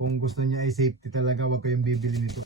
kung gusto niya ay safety talaga, wag kayong bibili nito.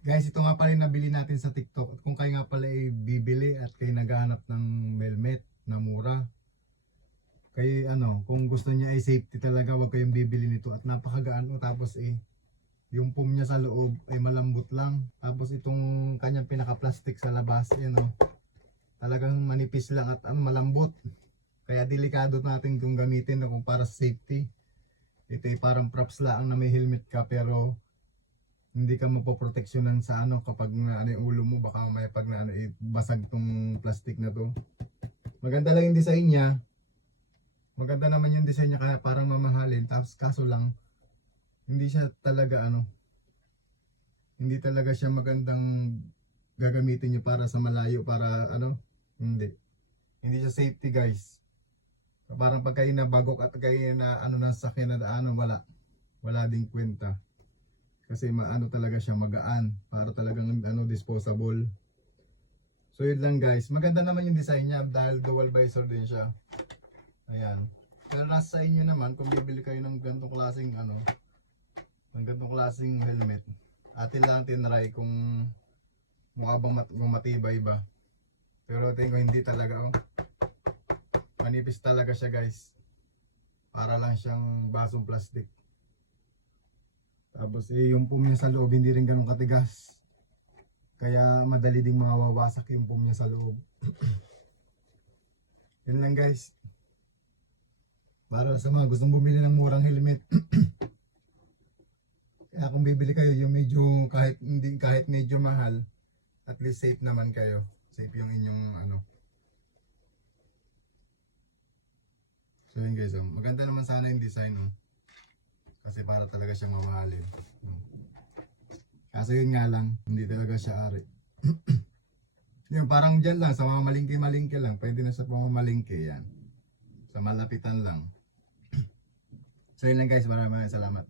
Guys, ito nga pala yung nabili natin sa TikTok. At kung kayo nga pala ay bibili at kayo naghahanap ng helmet na mura, kayo kung gusto niya ay safety talaga, wag kayong bibili nito. At napakagaan tapos yung foam niya sa loob ay malambot lang. Tapos itong kanyang pinaka-plastic sa labas, talagang manipis lang at malambot. Kaya delikado natin kung gamitin kung para sa safety. Ito ay parang props lang na may helmet ka, pero hindi ka mapoproteksyonan sa kapag yung ulo mo, baka may pag basag tong plastic na to. Maganda lang yung design niya. Maganda naman yung design niya, kaya parang mamahalin. Tapos kaso lang, hindi siya talaga hindi talaga siya magandang gagamitin niyo para sa malayo, para hindi siya safety, guys. Parang pag kayo nabagok at kayo na na sakyan na wala ding kwenta. Kasi talaga siya, magaan, para talagang disposable. So yun lang, guys. Maganda naman yung design niya dahil dual visor din siya. Ayan. Pero nasa sa inyo naman kung bibili kayo ng ganitong klaseng ng ganitong klaseng helmet. Atin lang tinry kung mukha bang matibay ba. Pero tingin ko hindi talaga manipis talaga siya, guys. Para lang siyang basong plastic. Tapos yung foam niya sa loob hindi rin ganun katigas. Kaya madali ding mawawasak yung foam niya sa loob. Yun lang, guys. Para sa mga gustong bumili ng murang helmet. Kaya kung bibili kayo yung medyo kahit medyo mahal, at least safe naman kayo. Safe yung inyong So yun, guys, maganda naman sana yung design, kasi para talaga siyang mamahalin. Kaso yun nga lang, hindi talaga siya ari. Yung parang dyan lang, sa mga malingki-malingki lang. Pwede na sa pamamalingki yan. Sa malapitan lang. So yun lang, guys, maraming salamat.